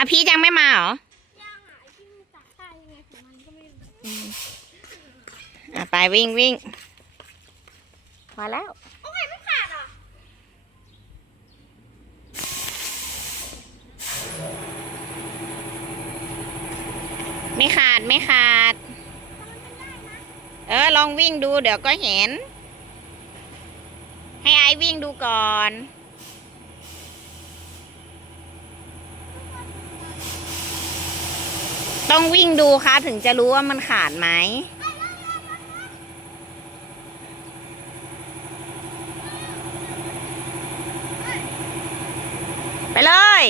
อะพีชยังไม่มาเหรอย่างอะไอ้ที่มันจับได้ยังไงของมันก็ไม่รู้อะไปวิ่งวิ่งมาแล้ว โอ้ยไม่ขาดอะไม่ขาดไม่ขาด เออ ลองวิ่งดูเดี๋ยวก็เห็น ให้ไอซ์วิ่งดูก่อน ต้องวิ่งดูคะถึงจะรู้ว่ามันขาดไหมไปเลย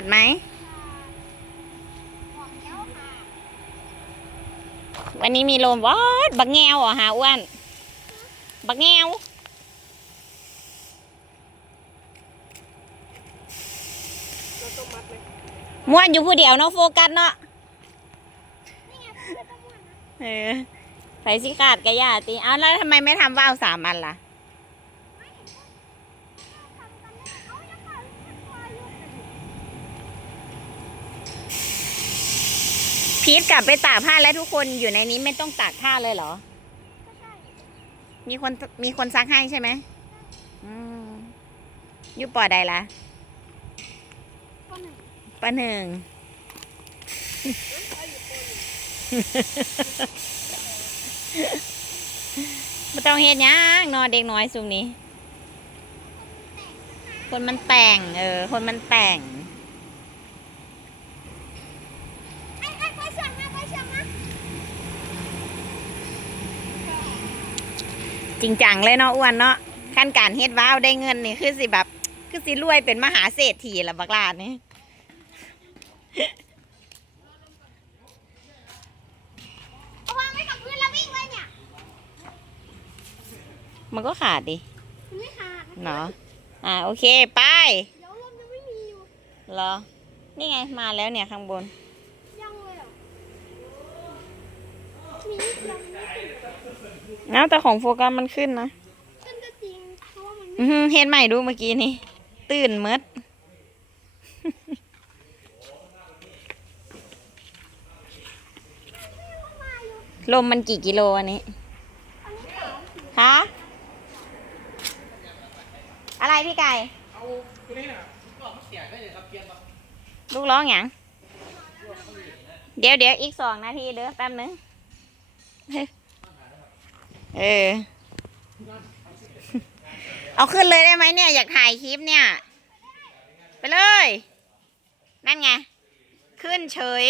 ดไหมวันนี้มีลมวอดบักแงวเหรอฮะอ้วนบักแงวม้วนอยู่ผู้เดียวเนาะโฟกัสเนาะนี่ไงไม่ต้องม้วนนะเออใส่สิขาดกระยาตีเอาแล้วทำไมไม่ทำว่าวสามอันล่ะ ทำกันเนี่ยเอายังไงมันควายอยู่ พีทกลับไปตากผ้าแล้วทุกคนอยู่ในนี้ไม่ต้องตากผ้าเลยเหรอก็ใช่มีคนมีคนซักให้ใช่ไหมอืมอยู่ปอใดล่ะก็หนึ่งปะหนึ่งไม่ต้องเฮ็ดหยังนอนเด็กน้อยสุมนี้ คนมันแต่ง เออ คนมันแต่ง ไอ้ไอ้ไปเชื่องนะไปเชื่องนะ จริงจังเลยเนาะอ้วนเนาะขั้นการเฮ็ดว้าวได้เงินนี่คือสิแบบ คือสิรวยเป็นมหาเศรษฐีละบักลาดนี่เอาวางไว้กับพื้นแล้ววิ่งเลยเนี่ยมันก็ขาดดิมันไม่ขาดเนาะอ่าโอเคไปเดี๋ยวลมยังไม่มีอยู่เหรอ นี่ไงมาแล้วเนี่ยข้างบน ยังเลยเหรอมีนิดเดียวนิด เดียวแล้วแต่ของโฟกัสมันขึ้นนะขึ้นก็จริงเพราะว่ามันอือหือเห็นใหม่ดูเมื่อกี้นี่ ตื่นเมดมาอยู่ลมมันกี่กิโลอันนี้อันนี้สามฮะอะไรพี่ไก่เอาตัวนี้น่ะก็เอาเสียได้เลยครับเกียนมาลูกร้องอย่างเดี๋ยวเดี๋ยวอีกสองนาทีเด้อแป๊บนึง เออ เอาขึ้นเลยได้ไหมเนี่ย อยากถ่ายคลิปเนี่ย ไปเลย นั่นไง ขึ้นเฉย